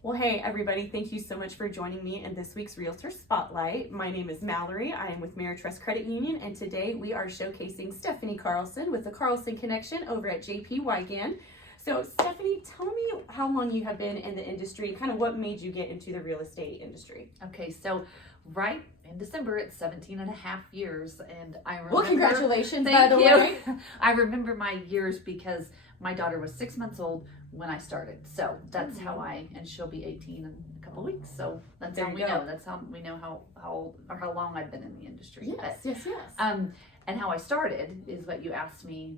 Well, hey everybody, thank you so much for joining me in this week's Realtor Spotlight. My name is Mallory. I am with Ameritrust Credit Union, and today we are showcasing Stephanie Carlson with the Carlson Connection over at JP Wygand. So Stephanie, tell me how long you have been in the industry, kind of what made you get into the real estate industry. Okay, so right in December, it's 17 and a half years, and I remember— Well, congratulations, by Thank the you. way. I remember my years because my daughter was 6 months old when I started. So that's how and she'll be 18 in a couple weeks. So that's There how you we go. know. That's how we know how old or how long I've been in the industry. Yes. And how I started is what you asked me,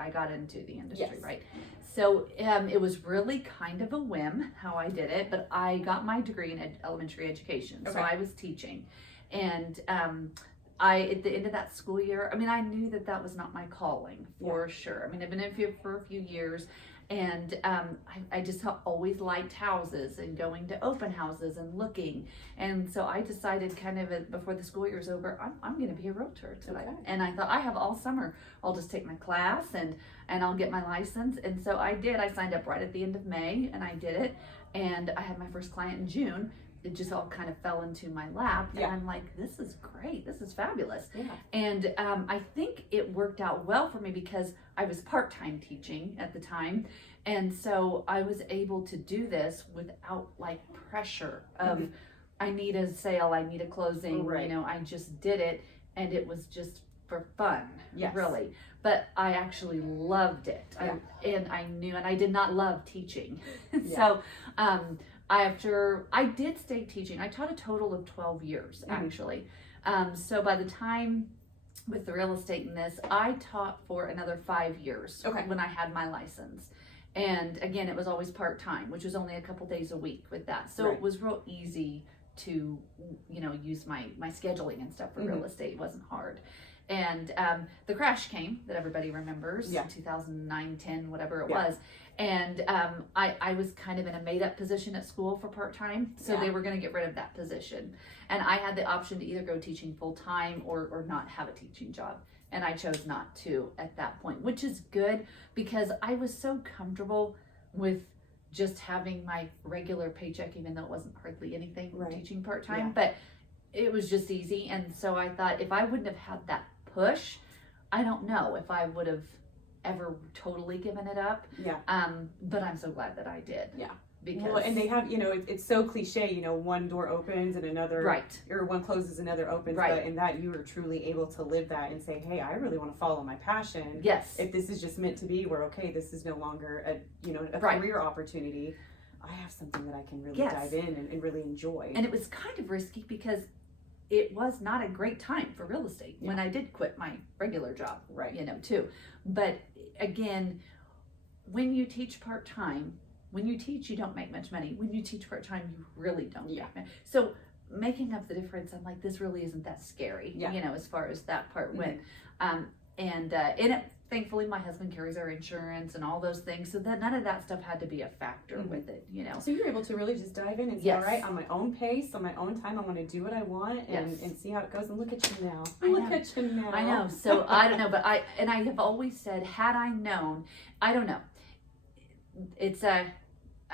I got into the industry, Yes. right? So it was really kind of a whim how I did it, but I got my degree in elementary education. So Okay. I was teaching. And at the end of that school year, I knew that was not my calling for sure. I've been in it for a few years, and I just always liked houses and going to open houses and looking. And so I decided kind of before the school year was over, I'm going to be a realtor today. Okay. And I thought I have all summer. I'll just take my class and I'll get my license. And so I did. I signed up right at the end of May and I did it. And I had my first client in June. It just all kind of fell into my lap, and I'm like, this is great, this is fabulous. And I think it worked out well for me because I was part-time teaching at the time, and so I was able to do this without like pressure of I need a sale, I need a closing. Right. I just did it, and it was just for fun. Yes. Really. But I actually loved it. And I knew, and I did not love teaching. So I did stay teaching. I taught a total of 12 years, actually. So by the time with the real estate in this, I taught for another 5 years when I had my license. And again, it was always part-time, which was only a couple days a week with that. So it was real easy to, use my scheduling and stuff for real estate. It wasn't hard. And the crash came that everybody remembers, 2009, 10, whatever it was. And I was kind of in a made-up position at school for part-time, so they were going to get rid of that position. And I had the option to either go teaching full-time or not have a teaching job. And I chose not to at that point, which is good because I was so comfortable with just having my regular paycheck, even though it wasn't hardly anything teaching part-time. But it was just easy. And so I thought if I wouldn't have had that push, I don't know if I would have ever totally given it up. But I'm so glad that I did. Because and they have, it's so cliche, one door opens and another, or one closes, another opens, but in that you were truly able to live that and say, hey, I really want to follow my passion. If this is just meant to be, where, okay, this is no longer a career opportunity. I have something that I can really dive in and really enjoy. And it was kind of risky because it was not a great time for real estate when I did quit my regular job, too. But again, when you teach part-time, when you teach, you don't make much money. When you teach part-time, you really don't make money. So making up the difference, I'm like, this really isn't that scary, as far as that part went. And thankfully, my husband carries our insurance and all those things, so that none of that stuff had to be a factor with it, So you're able to really just dive in and say, all right, on my own pace, on my own time, I want to do what I want and see how it goes. And look at you now. At you now. I know. So I don't know, but I have always said, had I known, I don't know. I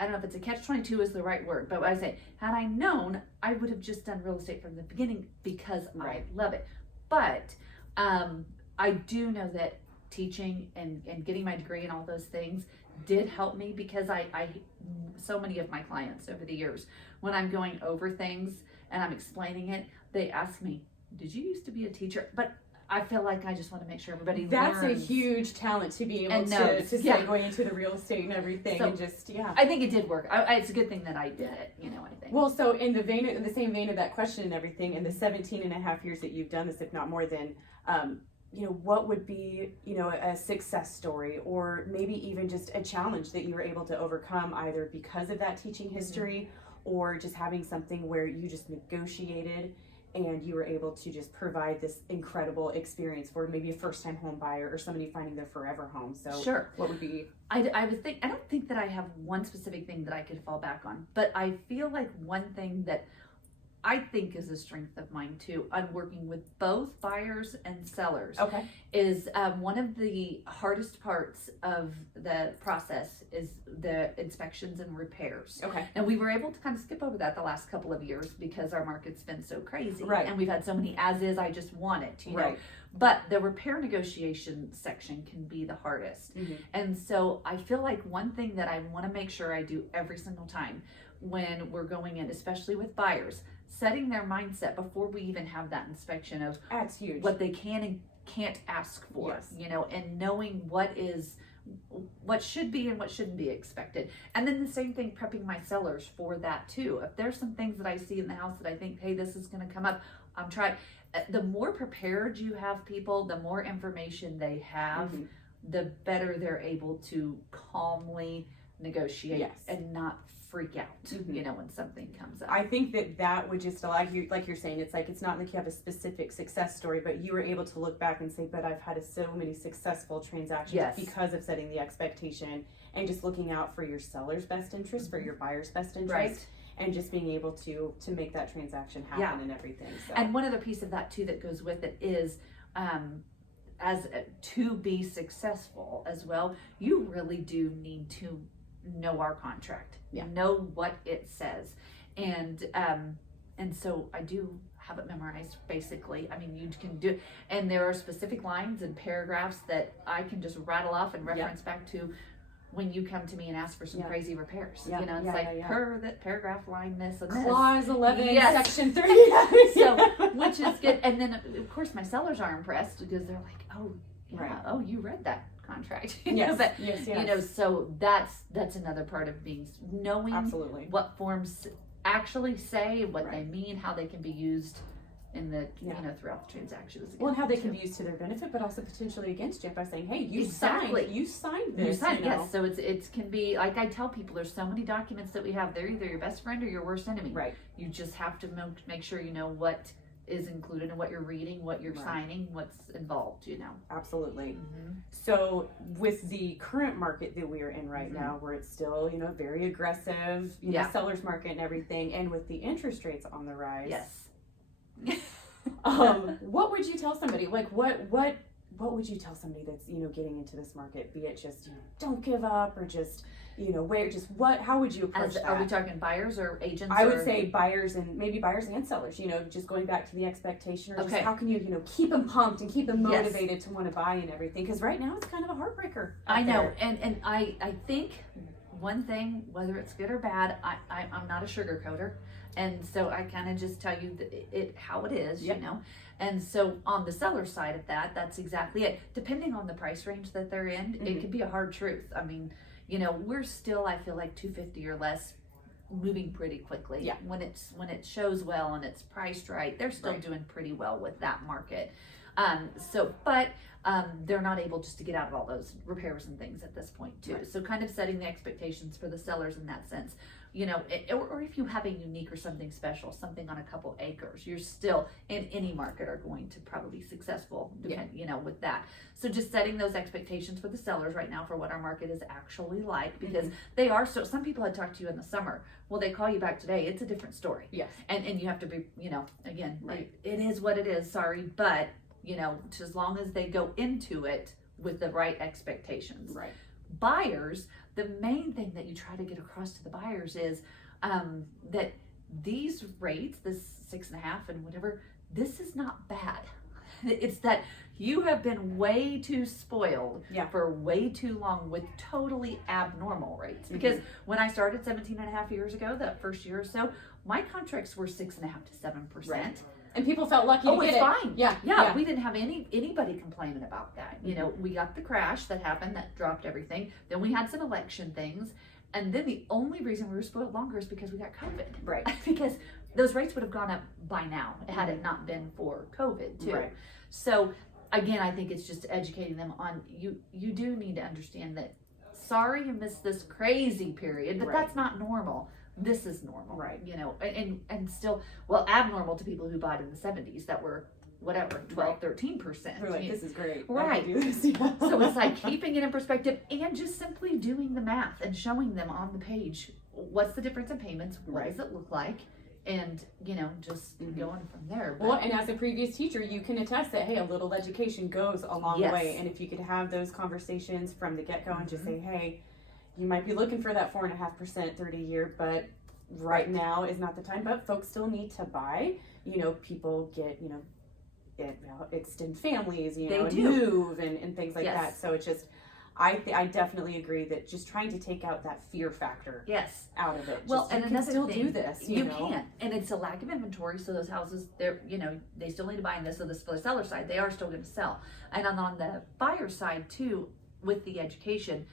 don't know if it's a catch-22 is the right word, but I say, had I known, I would have just done real estate from the beginning because I love it. But I do know that teaching and getting my degree and all those things did help me because I so many of my clients over the years, when I'm going over things and I'm explaining it, they ask me, did you used to be a teacher? But I feel like I just want to make sure everybody That's learns. a huge talent to be able to segue into the real estate and everything. So, and just, I think it did work. It's a good thing that I did it, I think. Well, so in the same vein of that question and everything, in the 17 and a half years that you've done this, if not more than, what would be, a success story or maybe even just a challenge that you were able to overcome either because of that teaching history or just having something where you just negotiated and you were able to just provide this incredible experience for maybe a first-time home buyer or somebody finding their forever home. So what would be? I don't think that I have one specific thing that I could fall back on, but I feel like one thing that I think is a strength of mine too, on working with both buyers and sellers. Okay. Is one of the hardest parts of the process is the inspections and repairs. Okay. And we were able to kind of skip over that the last couple of years because our market's been so crazy. Right. And we've had so many as is, I just want it, you know. Right. But the repair negotiation section can be the hardest. Mm-hmm. And so I feel like one thing that I want to make sure I do every single time when we're going in, especially with buyers, setting their mindset before we even have that inspection of That's huge. what they can and can't ask for, Yes. you know, and knowing what should be and what shouldn't be expected. And then the same thing, prepping my sellers for that too. If there's some things that I see in the house that I think, hey, this is going to come up, I'm trying. The more prepared you have people, the more information they have, Mm-hmm. the better they're able to calmly negotiate Yes. and not freak out, Mhm. you know, when something comes up. I think that would just, like you're saying, it's like, it's not like you have a specific success story, but you were able to look back and say, but I've had so many successful transactions Yes. because of setting the expectation and just looking out for your seller's best interest, for your buyer's best interest, Right. and just being able to make that transaction happen Yeah. and everything. So. And one other piece of that too that goes with it is, to be successful as well, you really do need to know our contract, Yeah. know what it says, and so I do have it memorized basically. I mean, you can do, and there are specific lines and paragraphs that I can just rattle off and reference back to when you come to me and ask for some crazy repairs. Yeah. You know, it's Yeah, like yeah. per that paragraph line this and this. Clause 11, Yes. Section 3. So, which is good. And then, of course, my sellers are impressed because they're like, oh, yeah, Right. oh, you read that contract. You know, Yes, but, yes. you know, so that's another part of being, knowing Absolutely. what forms actually say, what they Right. mean, how they can be used in the, Yeah. you know, throughout the transactions. Well, and how they can be used to their benefit, but also potentially against you by saying, "Hey, you Exactly. signed this." You sign, you know? yes. So it can be, like I tell people, there's so many documents that we have. They're either your best friend or your worst enemy. Right. You just have to make sure you know what is included in what you're reading, what you're Right. signing, what's involved, you know. Absolutely. Mm-hmm. So with the current market that we are in right Mhm. now, where it's still, you know, very aggressive, you Yeah. know, seller's market and everything, and with the interest rates on the rise, Yes. what would you tell somebody? Like, what would you tell somebody that's, you know, getting into this market? Be it just, you know, don't give up, or just, you know, how would you approach that? Are we talking buyers or agents? I would say buyers, and maybe buyers and sellers, you know, just going back to the expectation, or just Okay. how can you, you know, keep them pumped and keep them Yes. motivated to want to buy and everything, because right now it's kind of a heartbreaker out I know, there. and I think one thing, whether it's good or bad, I'm not a sugarcoater, and so I kind of just tell you it how it is, Yep. you know. And so on the seller side of that, that's exactly it. Depending on the price range that they're in, it Mhm. could be a hard truth. I mean, you know, we're still, I feel like 250 or less, moving pretty quickly. Yeah. When it shows well and it's priced right, they're still Right. doing pretty well with that market. They're not able just to get out of all those repairs and things at this point too. Right. So kind of setting the expectations for the sellers in that sense, you know, or if you have a unique or something special, something on a couple acres, you're still in any market are going to probably be successful, you know, with that. So just setting those expectations for the sellers right now for what our market is actually like, because they are so, some people had talked to you in the summer. Well, they call you back today. It's a different story. Yes. And you have to be, you know, again, Right. it is what it is, sorry, but you know, as long as they go into it with the right expectations. Right. Buyers, the main thing that you try to get across to the buyers is that these rates, this 6.5 and whatever, this is not bad. It's that you have been way too spoiled Yeah. for way too long with totally abnormal rates. Because when I started 17.5 years ago, that first year or so, my contracts were 6.5 to 7%. Right. And people felt lucky Oh, to get it's it. fine. Yeah. We didn't have anybody complaining about that. You know, we got the crash that happened that dropped everything. Then we had some election things, and then the only reason we were spoiled longer is because we got COVID. Right. Because those rates would have gone up by now had it not been for COVID too. Right. So again, I think it's just educating them on you do need to understand that. Sorry you missed this crazy period, but Right. that's not normal. This is normal, Right. you know, and still, well, abnormal to people who bought in the 70s that were whatever 12 13%. We're like, this is great. Right. I can do this. Yeah. So it's like keeping it in perspective and just simply doing the math and showing them on the page what's the difference in payments, what Right. does it look like, and just going from there. Well, and as a previous teacher, you can attest that, hey, a little education goes a long way. And if you could have those conversations from the get-go and just say, hey, you might be looking for that 4.5% 30-year, but right now is not the time. But folks still need to buy. People get, extend families, and move and things like that. So it's just, I definitely agree that just trying to take out that fear factor out of it. Well, and you another can still thing, do this. You can, and it's a lack of inventory. So those houses, they're they still need to buy in this. So this for the seller side, they are still going to sell. And on the buyer side too, with the education,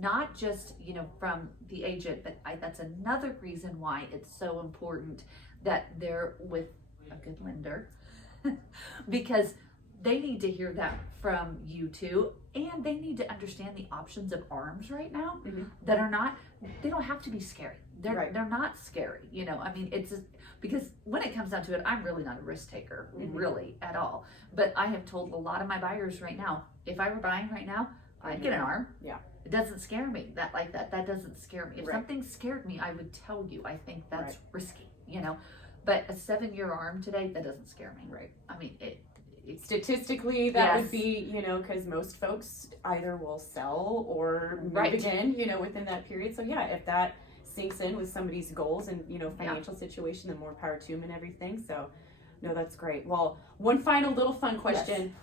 not just from the agent, but that's another reason why it's so important that they're with a good lender, because they need to hear that from you too, and they need to understand the options of ARMs right now that are not. They don't have to be scary. They're not scary. I mean, it's just, because when it comes down to it, I'm really not a risk taker, really at all. But I have told a lot of my buyers right now, if I were buying right now, I'd get an ARM. Yeah. It doesn't scare me. That doesn't scare me. If something scared me, I would tell you. I think that's risky, But a 7-year ARM today, that doesn't scare me. Right. I mean, statistically, that would be, because most folks either will sell or move again, within that period. So yeah, if that sinks in with somebody's goals and, financial situation, then more power to them and everything. So no, that's great. Well, one final little fun question.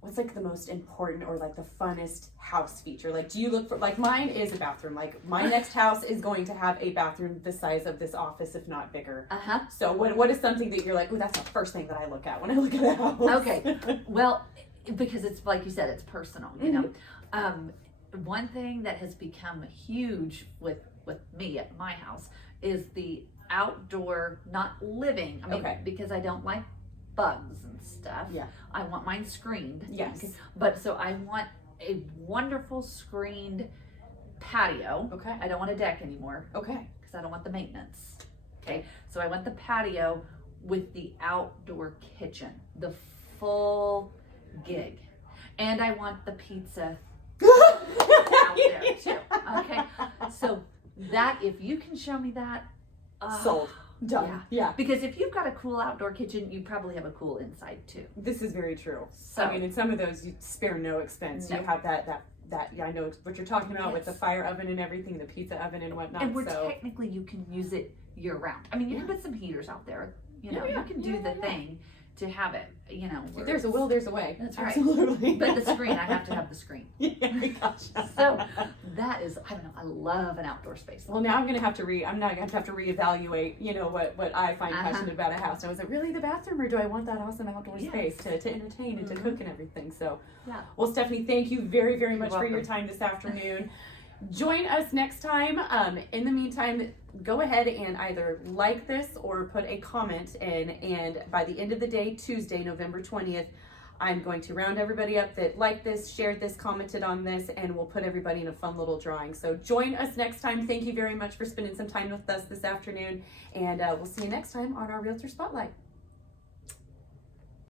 What's like the most important or like the funnest house feature? Like, do you look for, like, mine is a bathroom. Like, my next house is going to have a bathroom the size of this office, if not bigger. So what is something that you're like, oh, that's the first thing that I look at when I look at a house? Okay. Well, because it's like you said, it's personal, one thing that has become huge with me at my house is the outdoor, not living. I mean, because I don't like bugs and stuff. Yeah. I want mine screened. Yes. But so I want a wonderful screened patio. Okay. I don't want a deck anymore. Okay. Because I don't want the maintenance. Okay. So I want the patio with the outdoor kitchen, the full gig. And I want the pizza out there too. Okay. So that, if you can show me that, sold. Done. Yeah. Because if you've got a cool outdoor kitchen, you probably have a cool inside too. This is very true. So, I mean, in some of those, you spare no expense. No. You have that. Yeah, I know what you're talking about with the fire oven and everything, the pizza oven and whatnot. And technically, you can use it year round. I mean, you can put some heaters out there. You can do the thing to have it. If there's a will, there's a way. That's right. Absolutely. But the screen, I have to have the screen. Yeah, gotcha. So that is, I don't know, I love an outdoor space. Well, now I'm gonna have to reevaluate, what I find passionate about a house. Now, is it really the bathroom, or do I want that awesome outdoor space to entertain and to cook and everything? So, well, Stephanie, thank you very, very much for your time this afternoon. Join us next time. In the meantime, go ahead and either like this or put a comment in, and by the end of the day, Tuesday, November 20th, I'm going to round everybody up that liked this, shared this, commented on this, and we'll put everybody in a fun little drawing. So join us next time. Thank you very much for spending some time with us this afternoon, and we'll see you next time on our Realtor Spotlight.